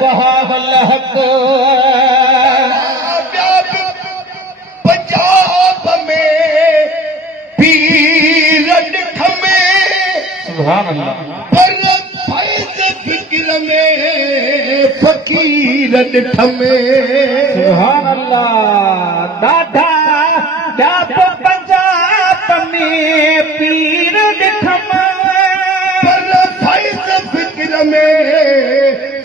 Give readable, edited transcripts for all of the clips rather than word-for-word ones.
बहावल हक पंजाब में पीर ॾिठ में सुभान अल्लाह पर फैज़ फ़िक्र में फ़कीर ॾिठ में सुभान अल्लाह ॾाढा ॾाढ पंजाब में पीर ॾिठ में पर फैज़ फ़िक्र में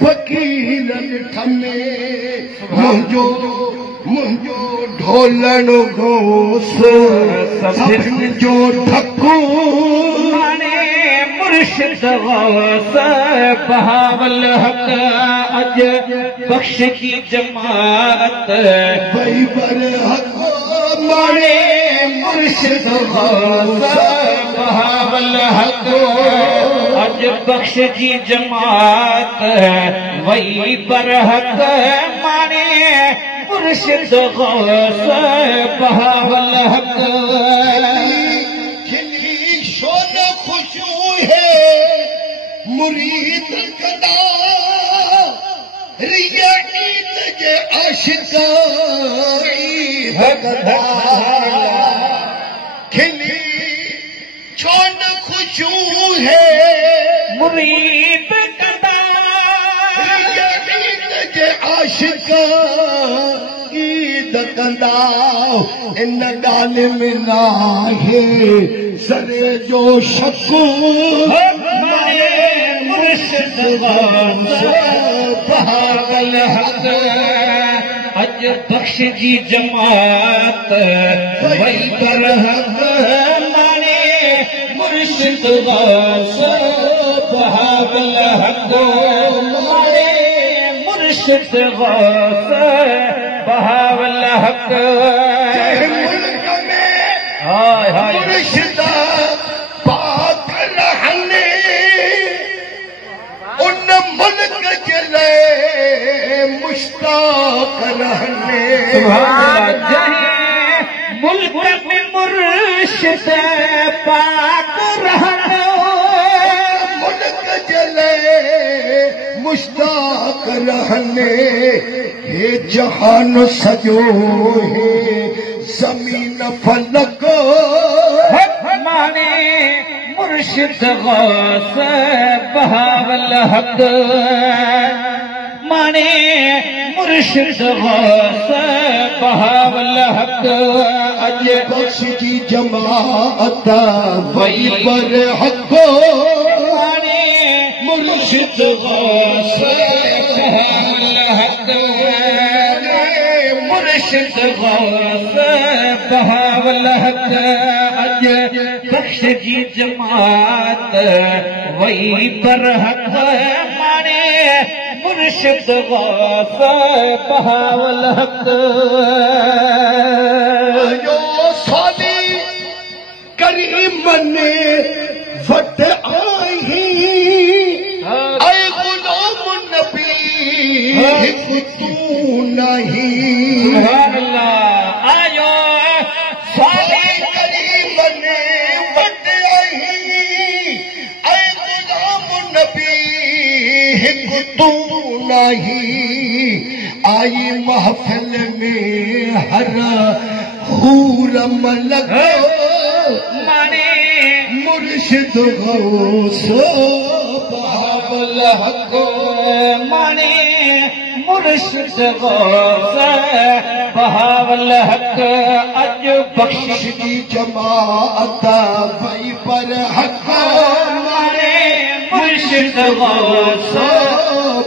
फ़कीर ॾिठ में मुंहिंजो ढोलण घोस सभिनि जो ठको माने मुर्शिद गौस बहावल हक अज बख्श की जमात वही पर हक माने मुर्शिद गौस बहावल हक अज बख्श जी जमात वही पर हक माने मुर्शिद गौस बहावल हक खिली शोन खुशू है मुरीद कदा रिया ईद जे आशिका ईद कदा खिली शोन खुशू है मुरीद कदा रिया ईद जे आशिका ईद कंदा इन ॻाल्हि में नाहे सरे जो शक मुर्शिद गौस बहावल हक अज बख्श जी जमात वही पर हक माने मुर्शिद गौस बहावल हक माने मुर्शिद गौस बहावल हक मुल्क में हाय हाय मुर्शिद पाक रहने उन मुल्क के लिए मुश्ताक रहने जहीं मुल्क में मुर्शिद पाक रहने मुल्क के लिए मुश्ताक रहने हे जहान सजो है जमीन फलक माने मुर्शिद गौस बहावल हक माने मुर्शिद गौस बहावल हक अज बख्श जी जमात वही पर हक माने मुर्शिद गौस बहावल हक मुर्शिद गौस बहावल हक अज बख्श जी जमात वही पर हक माने मुर्शिद गौस बहावल हक जो सादी करीम ने वट आई ऐ गुलाम नबी हिक तू नहीं आयो सादी करीम ने वट आई ऐ गुलाम नबी हिक तू नहीं आई महफिल में हर हूर मलक माने मुर्शिद गौस बहावल हक माने मुर्शिद गौस बहावल हक अज बख्श की जमात वही पर हक माने मुर्शिद गौस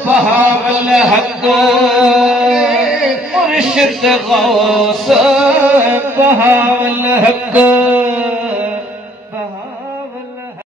बहावल हक मुर्शिद गौस बहावल हक